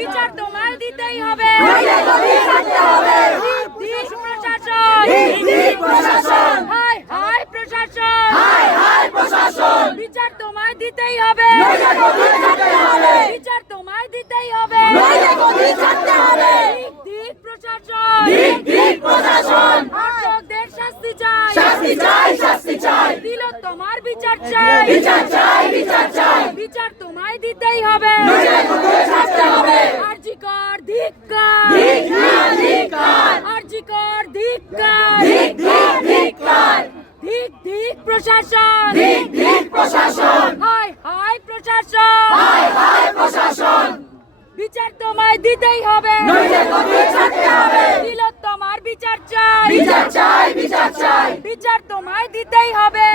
বিচার তোমায় দিতেই হবে। প্রশাসন, হায় হায় প্রশাসন, বিচার তোমায় দিতেই হবে। বিচার তোমায় দিতেই হবে। দিক প্রশাসন, ধর্ষকদের শাস্তি চাই। দিল তোমার বিচার চাই। বিচার তোমায় দিতেই হবে। আরজি কর ধিক্কার, আরজি কর ধিক্কার। ধিক প্রশাসন, হায় হায় প্রশাসন, বিচার তোমায় দিতেই হবে। দিল তোমার বিচার চাই। বিচার তোমায় দিতেই হবে।